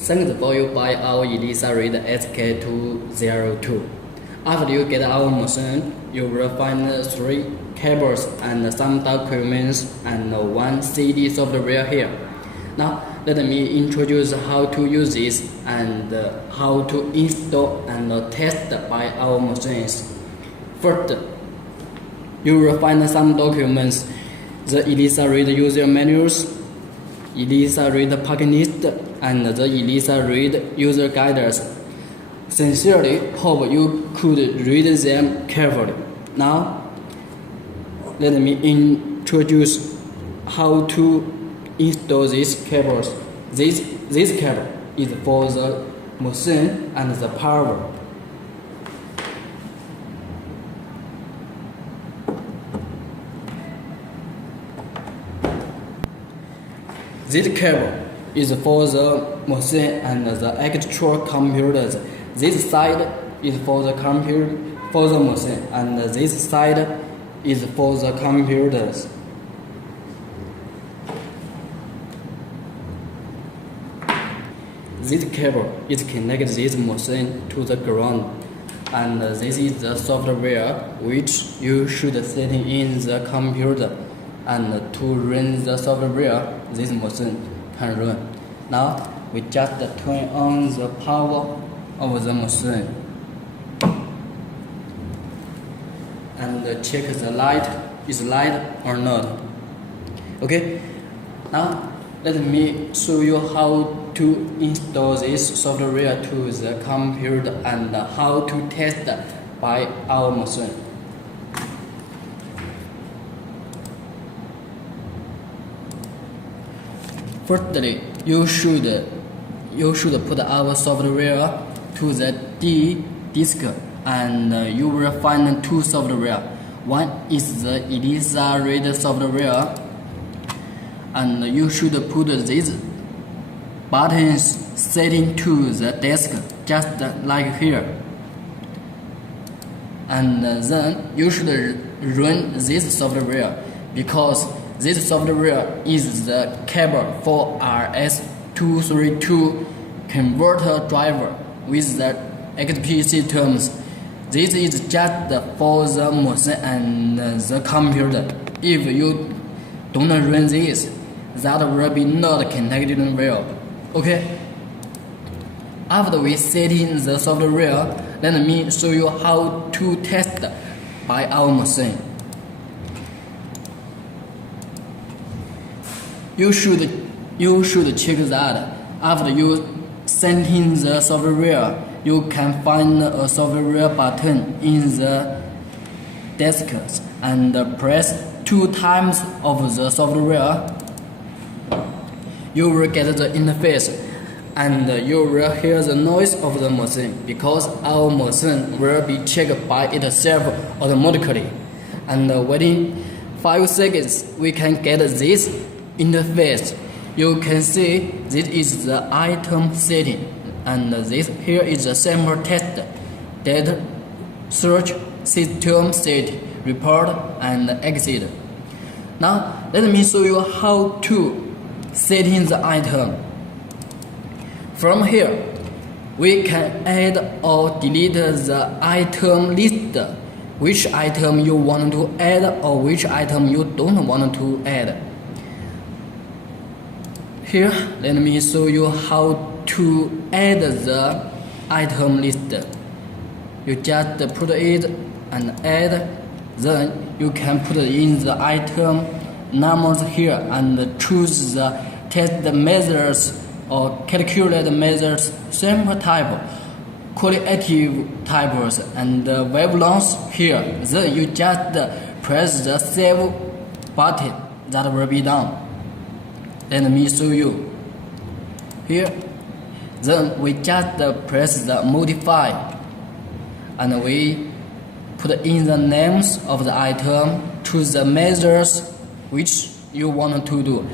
Thanks for you buy our elisa read SK202. After you get our machine, you will find 3 cables and some documents and 1 CD software here. Now let me introduce how to use this and how to install and test by our machines. First, you will find some documents: the elisa read user manuals, elisa read packing list, and the elisa read user guides. Sincerely hope you could read them carefully. Now let me introduce how to install these cables. This cable is for the machine and the power. This cable is for the machine and the actual computers. This side is for the computer, for the machine, and this side is for the computers. This cable is connected this machine to the ground, and this is the software which you should set in the computer, and to run the software this machine can run. Now we just turn on the power of the machine and check the light is light or not. Okay, now let me show you how to install this software to the computer and how to test by our machine. Firstly, you should put our software to the D disk, and you will find 2 software. One is the elisa read software, and you should put these buttons setting to the desk just like here, and then you should run this software because this software is the cable for RS-232 converter driver with the XP systems. This is just for the machine and the computer. If you don't run this, that will be not connected well. Okay? After we set in the software, let me show you how to test by our machine. You should check that after you send in the software, you can find a software button in the desk and press 2 times of the software. You will get the interface and you will hear the noise of the machine because our machine will be checked by itself automatically. And within 5 seconds, we can get this interface. You can see this is the item setting, and this here is the sample test, data, search, system set, report, and exit. Now let me show you how to set in the item. From here, we can add or delete the item list, which item you want to add or which item you don't want to add. Here, let me show you how to add the item list. You just put it and add, then you can put in the item numbers here and choose the test measures or calculate measures, sample type, qualitative types, and wavelengths here. Then you just press the save button. That will be done. Let me show you. Here, then we just press the modify, and we put in the names of the item, choose the measures which you want to do.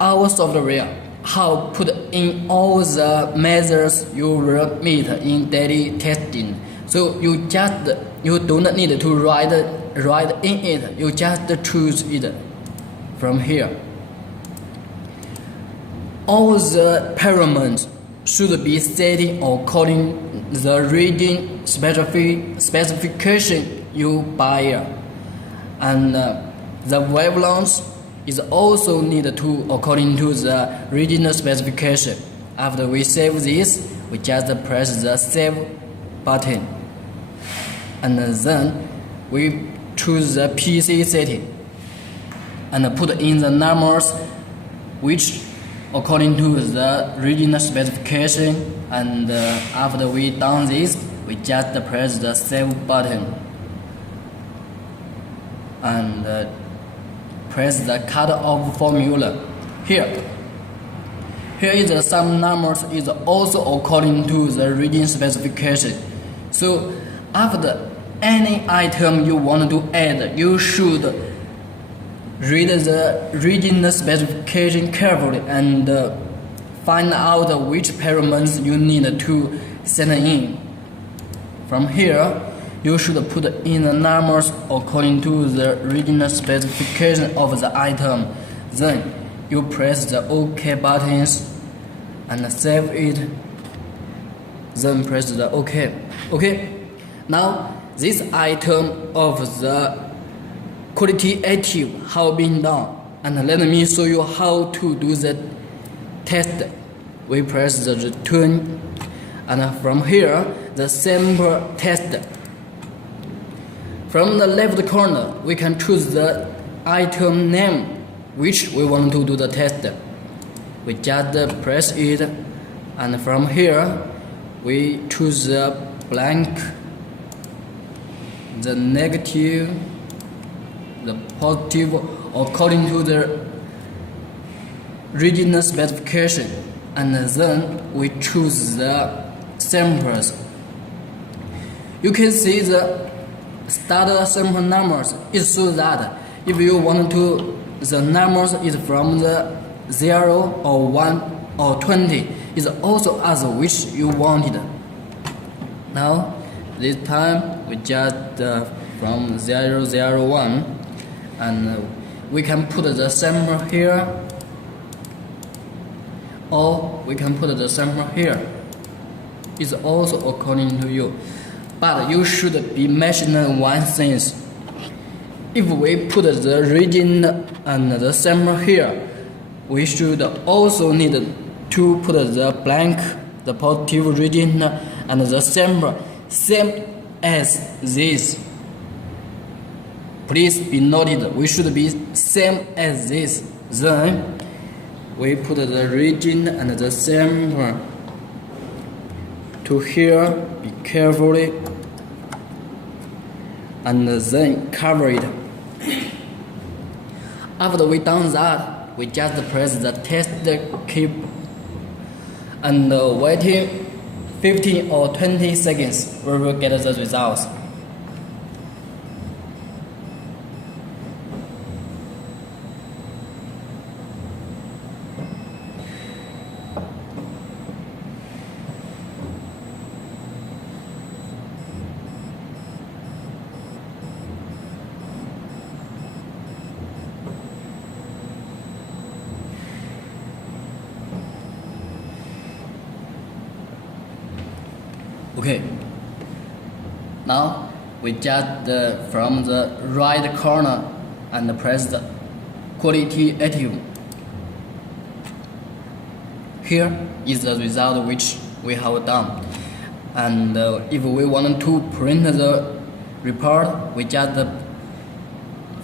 Our software how put in all the measures you will meet in daily testing. So you don't need to write in it. You just choose it from here. All the parameters should be set according the reading specification you buy, and the wavelength is also needed to according to the reading specification. After we save this, we just press the save button, and then we choose the PC setting and put in the numbers which according to the reading specification. And after we done this, we just press the save button and press the cut off formula. Here is some numbers is also according to the reading specification. So after any item you want to add, you should read the reading specification carefully and find out which parameters you need to send in. From here, you should put in the numbers according to the reading specification of the item. Then you press the OK buttons and save it. Then press the OK. Okay. Now this item of the qualitative have been done, and let me show you how to do the test. We press the return, and from here the sample test. From the left corner we can choose the item name which we want to do the test. We just press it, and from here we choose the blank, the negative, the positive according to the reading specification, and then we choose the samples. You can see the start sample numbers is so that if you want to, the numbers is from the 0 or 1 or 20 is also as which you wanted. Now this time we just from 001, and we can put the sample here, or we can put the sample here. It's also according to you, but you should be mentioning one thing. If we put the reading and the sample here, we should also need to put the blank, the positive reading, and the sample same as this. Please be noted, we should be same as this. Then we put the reading and the sample to here, be carefully, and then cover it. After we done that, we just press the test key and waiting 15 or 20 seconds, we will get the results. Okay, now we just from the right corner and press the qualitative. Here is the result which we have done, and if we want to print the report, we just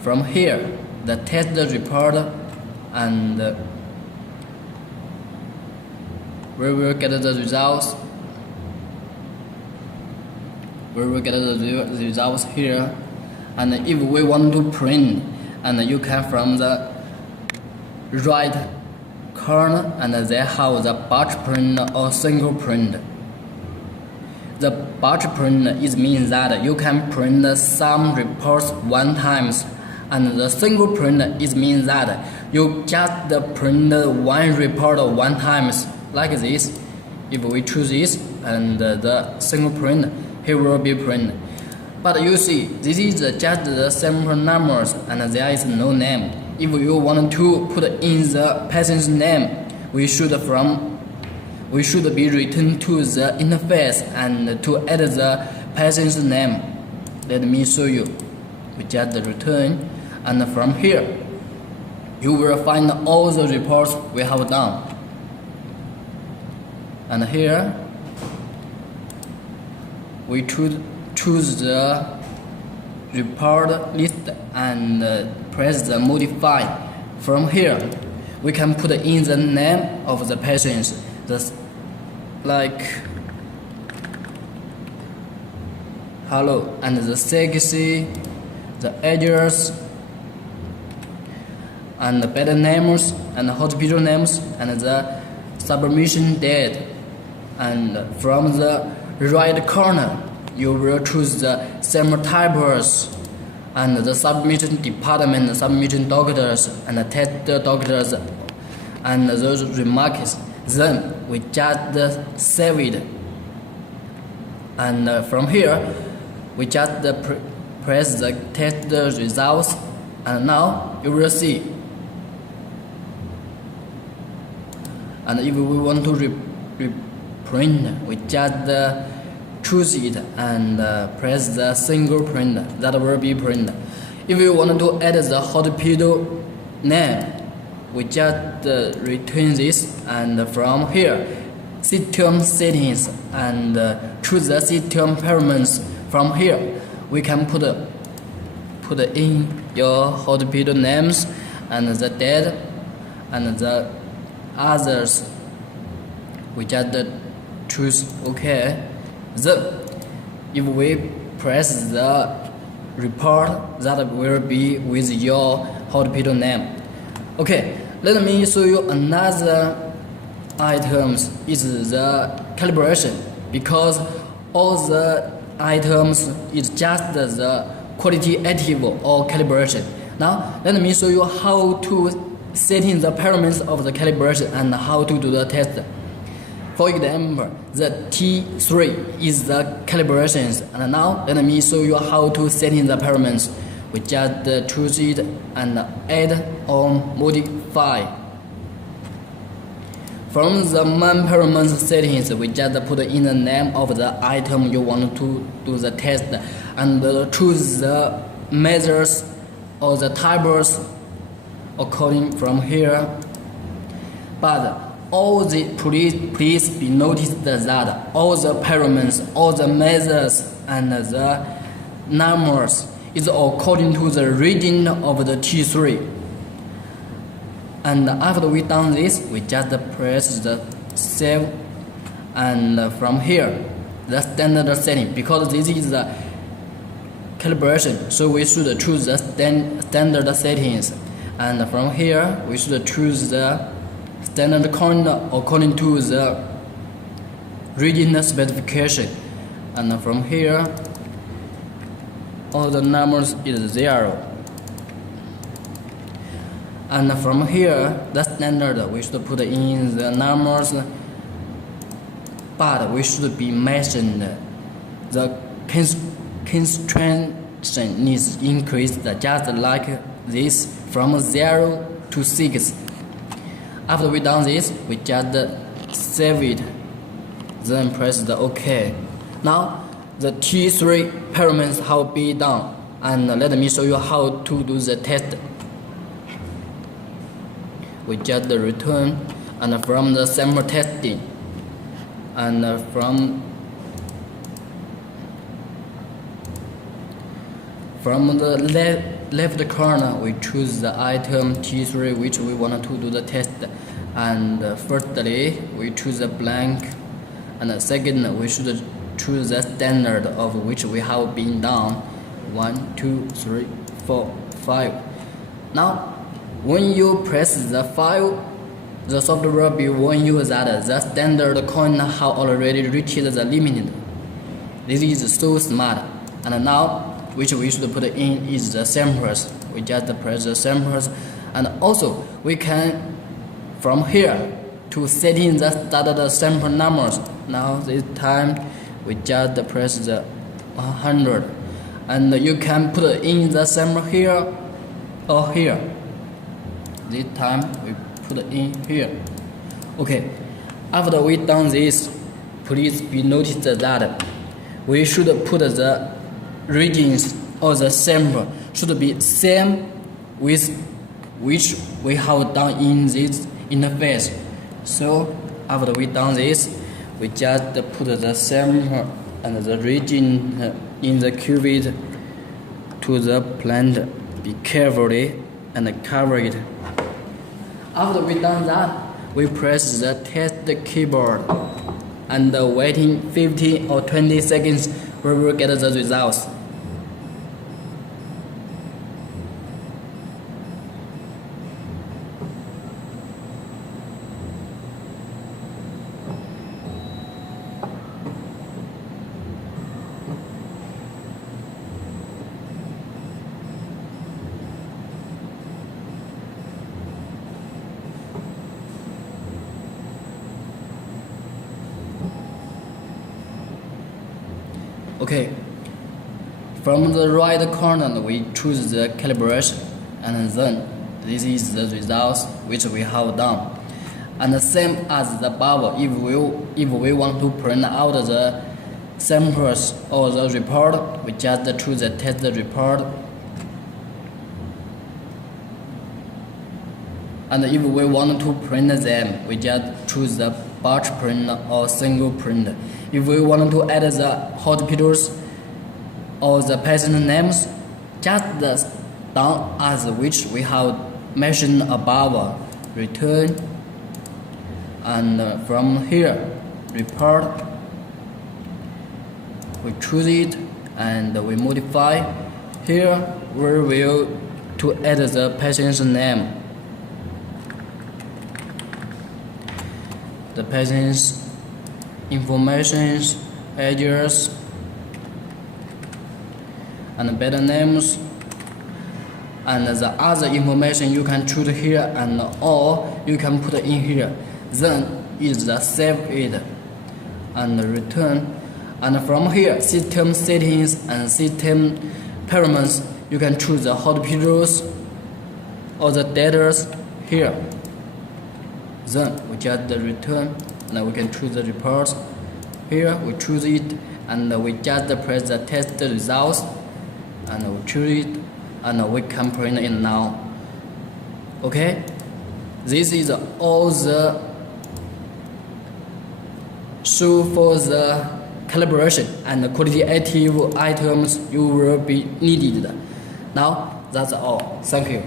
from here the test report, and we will get the results. We will get the results here, and if we want to print, and you can from the right corner, and they have the batch print or single print. The batch print is means that you can print some reports one times, and the single print is means that you just print one report one times, like this. If we choose this, and the single print, here will be print. But you see, this is just the sample numbers, and there is no name. If you want to put in the patient's name, we should be returned to the interface and to add the patient's name. Let me show you. We just return, and from here you will find all the reports we have done. And here we choose the report list and press the modify. From here we can put in the name of the patients, like hello, and the sexy, the address, and the bed names, and the hospital names, and the submission date. And from the right corner you will choose the sample types and the submission department, submission doctors, and the test doctors, and those remarks. Then we just save it, and from here we just press the test results, and now you will see. And if we want to reprint, we just choose it and press the single print. That will be print. If you want to add the hospital name, we just return this, and from here system settings and choose the system parameters. From here we can put in your hospital names and the date and the others. We just choose OK. Then if we press the report, that will be with your hospital name. Okay, let me show you another items. Is the calibration, because all the items is just the qualitative or calibration. Now let me show you how to set in the parameters of the calibration and how to do the test. For example, the T3 is the calibrations, and now let me show you how to set in the parameters. We just choose it and add or modify. From the main parameters settings, we just put in the name of the item you want to do the test, and choose the measures or the types according from here. But all the please be noticed that all the parameters, all the measures, and the numbers is according to the region of the T3. And after we done this, we just press the save, and from here the standard setting, because this is the calibration, so we should choose the standard settings, and from here we should choose the standard count according to the region specification, and from here all the numbers is 0. And from here the standard we should put in the numbers, but we should be mentioned the constraint is increased just like this from 0 to 6. After we done this, we just save it, then press the OK. Now the T3 parameters have been done, and let me show you how to do the test. We just return, and from the sample testing, and from the left corner we choose the item T3 which we want to do the test, and firstly we choose a blank, and second we should choose the standard of which we have been done 1, 2, 3, 4, 5. Now when you press the 5, the software will be warn you that the standard coin have already reached the limit. This is so smart. And now which we should put in is the samples. We just press the samples, and also we can from here to set in the started sample numbers. Now this time we just press the 100, and you can put in the sample here or here. This time we put in here. Okay, after we done this, please be noticed that we should put the regions or the sample should be same with which we have done in this interface. So after we done this, we just put the sample and the region in the qubit to the plant. Be carefully and cover it. After we done that, we press the test keyboard and waiting 15 or 20 seconds, we will get the results. Okay, from the right corner we choose the calibration, and then this is the results which we have done. And the same as the above, if we want to print out the samples or the report, we just choose the test report. And if we want to print them, we just choose the batch print or single print. If we want to add the hospitals or the patient names, just done as which we have mentioned above, return, and from here, report, we choose it and we modify. Here we will to add the patient's name, the patient's information, address, and better names, and the other information you can choose here and or you can put in here. Then is the save it and return. And from here, system settings and system parameters, you can choose the hospitals or the data here. Then we just return, and we can choose the reports. Here we choose it, and we just press the test results, and we choose it, and we can print it now. Okay, this is all the show for the calibration and qualitative items you will be needed. Now that's all. Thank you.